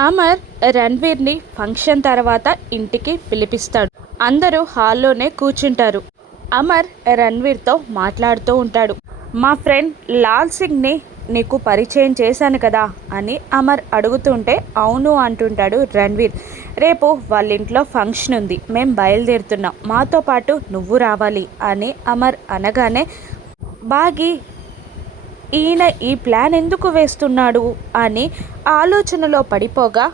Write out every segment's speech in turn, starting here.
Amar రణ్వీర్ని function తర్వాత ఇంటికి పిలిపిస్తాడు. అందరూ హాల్లోనే కూర్చుంటారు. అమర్ రణ్వీర్తో మాట్లాడుతూ ఉంటాడు. మా ఫ్రెండ్ లాల్ సింగ్ని నీకు పరిచయం చేశాను కదా అని అమర్ అడుగుతుంటే అవును అంటుంటాడు రణ్వీర్. రేపు వాళ్ళ ఇంట్లో ఫంక్షన్ ఉంది, మేం బయలుదేరుతున్నాం, మాతో పాటు నువ్వు రావాలి అని అమర్ అనగానే బాగి ఈయన ఈ ప్లాన్ ఎందుకు వేస్తున్నాడు అని ఆలోచనలో పడిపోగా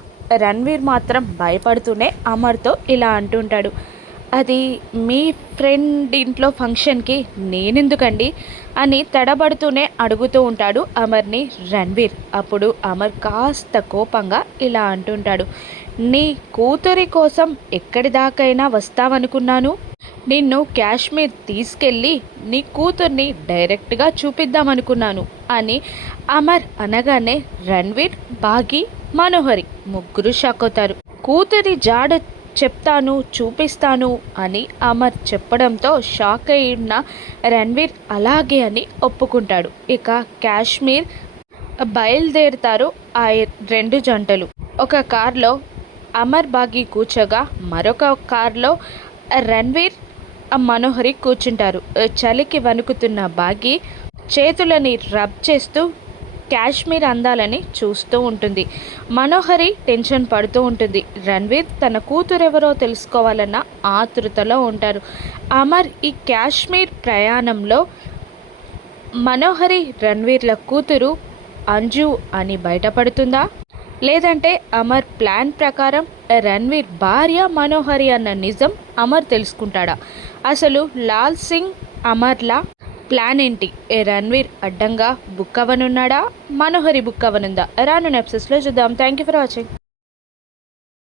రణ్వీర్ మాత్రం భయపడుతూనే అమర్తో ఇలా అంటుంటాడు. అది మీ ఫ్రెండ్ ఇంట్లో ఫంక్షన్కి నేనెందుకండి అని తడబడుతూనే అడుగుతూ ఉంటాడు అమర్ని రణ్వీర్. అప్పుడు అమర్ కాస్త కోపంగా ఇలా అంటుంటాడు. నీ కూతురి కోసం ఎక్కడి దాకైనా వస్తావనుకున్నాను, నిన్ను కాశ్మీర్ తీసుకెళ్ళి నీ కూతుర్ని డైరెక్ట్గా చూపిద్దామనుకున్నాను అని అమర్ అనగానే రణ్వీర్, బాగి, మనోహరి ముగ్గురు షాక్ అవుతారు. కూతురి జాడ చెప్తాను, చూపిస్తాను అని అమర్ చెప్పడంతో షాక్ అయిన రణ్వీర్ అలాగే అని ఒప్పుకుంటాడు. ఇక కాశ్మీర్ బయలుదేరుతారు ఆ రెండు జంటలు. ఒక కార్లో అమర్, బాగి కూర్చోగా మరొక కార్లో రణ్వీర్, మనోహరి కూర్చుంటారు. చలికి వణుకుతున్న బాగి చేతులని రబ్ చేస్తూ కాశ్మీర్ అందాలని చూస్తూ ఉంటుంది. మనోహరి టెన్షన్ పడుతూ ఉంటుంది. రణ్వీర్ తన కూతురెవరో తెలుసుకోవాలన్న ఆతృతలో ఉంటారు. అమర్ ఈ కాశ్మీర్ ప్రయాణంలో మనోహరి రణ్వీర్ల కూతురు అంజు అని బయటపడుతుందా, లేదంటే అమర్ ప్లాన్ ప్రకారం రణ్వీర్ భార్య మనోహరి అన్న నిజం అమర్ తెలుసుకుంటాడా? అసలు లాల్ సింగ్ అమర్ల ప్లాన్ ఏంటి? రణ్వీర్ అడ్డంగా బుక్ అవ్వనున్నాడా, మనోహరి బుక్ అవ్వనుందా? రానున్న ఎపిసోడ్స్లో చూద్దాం. Thank you for watching.